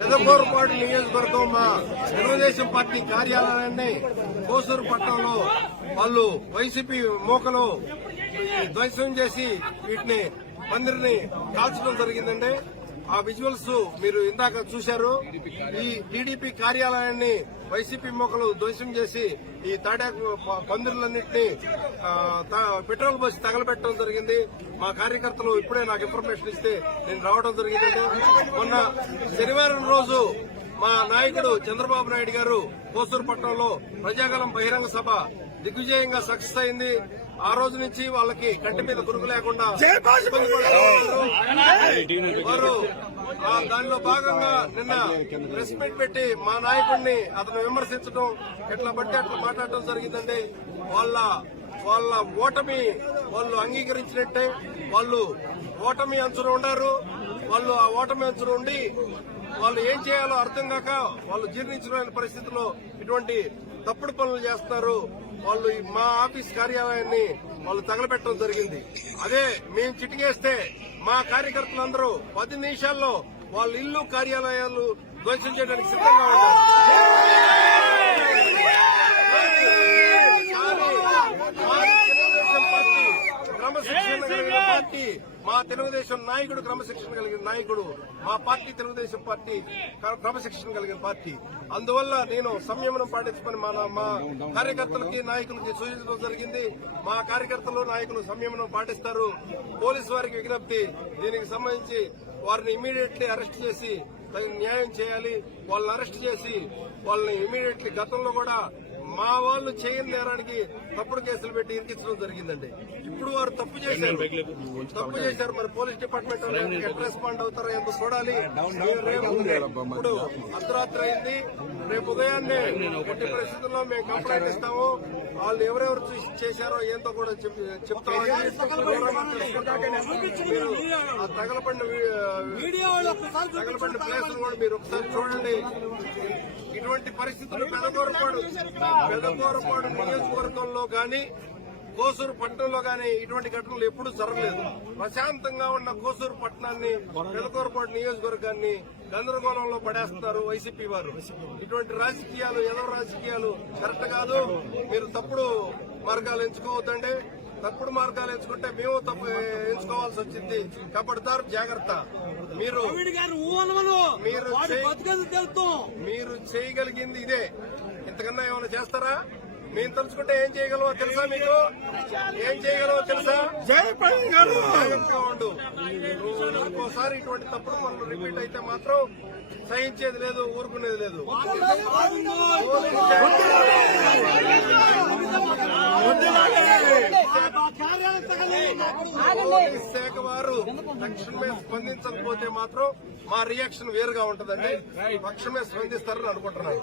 పెదకూరుపాడు నియోజకవర్గం మా తెలుగుదేశం పార్టీ కార్యాలయాన్ని కోసూరు పట్టణంలో వాళ్ళు వైసీపీ మోకలు ధ్వంసం చేసి వీటిని మందిరిని కాల్చడం జరిగిందండి. ఆ విజువల్స్ మీరు ఇందాక చూశారు. ఈ టీడీపీ కార్యాలయాన్ని వైసీపీ మొక్కలు ధ్వంసం చేసి ఈ తాటాకు పందిరులన్నింటినీ పెట్రోల్ బస్ తగలబెట్టడం జరిగింది. మా కార్యకర్తలు ఇప్పుడే నాకు ఇన్ఫర్మేషన్ ఇస్తే నేను రావడం జరిగిందండి. మొన్న శనివారం రోజు మా నాయకుడు చంద్రబాబు నాయుడు గారు కోసూరు పట్టణంలో ప్రజాగలం బహిరంగ సభ దిగ్విజయంగా సక్సెస్ అయింది. ఆ రోజు నుంచి వాళ్ళకి కంటి మీద గురుగు లేకుండా. వారు దానిలో భాగంగా నిన్న ప్రెస్ మీట్ పెట్టి మా నాయకుడిని అతను విమర్శించడం ఎట్లా బట్టి అట్లా మాట్లాడటం జరిగిందండి. వాళ్ళ వాళ్ళ ఓటమి వాళ్ళు అంగీకరించినట్టే వాళ్ళు ఓటమి అంచున ఉన్నారు. వాళ్ళు ఆ ఓటమి అంచున ఉండి వాళ్ళు ఏం చేయాలో అర్థం కాక వాళ్ళు జీర్ణించలేని పరిస్థితిలో ఇటువంటి తప్పుడు పనులు చేస్తున్నారు. వాళ్ళు మా ఆఫీస్ కార్యాలయాన్ని వాళ్ళు తగలబెట్టడం జరిగింది. అదే మేము చిటికేస్తే మా కార్యకర్తలందరూ పది నిమిషాల్లో వాళ్ళ ఇల్లు కార్యాలయాలు ధ్వంసం చేయడానికి సిద్ధంగా ఉన్నారు మా తెలుగుదేశం పార్టీ క్రమశిక్షణ కలిగిన పార్టీ మా తెలుగుదేశం నాయకుడు క్రమశిక్షణ కలిగిన నాయకుడు మా పార్టీ తెలుగుదేశం పార్టీ క్రమశిక్షణ కలిగిన పార్టీ. అందువల్ల నేను సంయమనం పాటించమని మా మా కార్యకర్తలకి నాయకులకి సూచించడం జరిగింది. మా కార్యకర్తలు నాయకులు సంయమనం పాటిస్తారు. పోలీసు వారికి విజ్ఞప్తి దీనికి సంబంధించి వారిని ఇమీడియట్లీ అరెస్ట్ చేసి తగిన న్యాయం చేయాలి. వాళ్ళని అరెస్ట్ చేసి వాళ్ళని ఇమీడియట్లీ గతంలో కూడా మా వాళ్ళు చేయని నేరానికి తప్పుడు కేసులు పెట్టి ఇరికించడం జరిగిందండి. ఇప్పుడు వారు తప్పు చేశారు. తప్పు చేశారు. మరి పోలీస్ డిపార్ట్మెంట్ ఎట్లా రెస్పాండ్ అవుతారో ఎందుకు చూడాలి. ఇప్పుడు అర్ధరాత్రి అయింది. రేపు ఉదయాన్నే ఎట్టి పరిస్థితుల్లో మేము కంప్లైంట్ ఇస్తాము. వాళ్ళు ఎవరెవరు చూసి చేశారో ఏంటో కూడా చెప్- చెప్తాము వివరంగా తెలుసుకుంటాకే మీరు ఆ తగలబడిన వీ- తగలబడిన ప్లేస్ కూడా మీరు ఒకసారి చూడండి. పెదకూరపాడు పెదకూరపాడు నియోజకవర్గంలో కానీ కోసూరు పట్టణంలో కానీ ఇటువంటి ఘటనలు ఎప్పుడూ జరగలేదు. ప్రశాంతంగా ఉన్న కోసూరు పట్టణాన్ని పెదకూరపాడు నియోజకవర్గాన్ని గందరగోళంలో పడేస్తున్నారు వైసీపీ వారు. ఇటువంటి రాజకీయాలు ఎదవ రాజకీయాలు కరెక్ట్ కాదు. మీరు తప్పుడు మార్గాలు ఎంచుకోవద్దండి. తప్పుడు మార్గాలు ఎంచుకుంటే మేము తప్పు ఎంచుకోవాల్సి వచ్చింది. కబడ్దారు జాగ్రత్త. మీరు మీరు మీరు చేయగలిగింది ఇదే. ఇంతకన్నా ఏమైనా చేస్తారా? మేము తలుచుకుంటే ఏం చేయగలమో తెలుసా మీకు? ఏం చేయగలమో తెలుసా? జాగ్రత్తగా ఉండు. ఇంకోసారి ఇటువంటి తప్పుడు పనులు రిపీట్ అయితే మాత్రం సహించేది లేదు ఊరుకునేది లేదు. పోలీస్ శాఖ వారు తక్షణమే స్పందించకపోతే మాత్రం మా రియాక్షన్ వేరుగా ఉంటుందండి. తక్షణమే స్పందిస్తారని అనుకుంటున్నాను.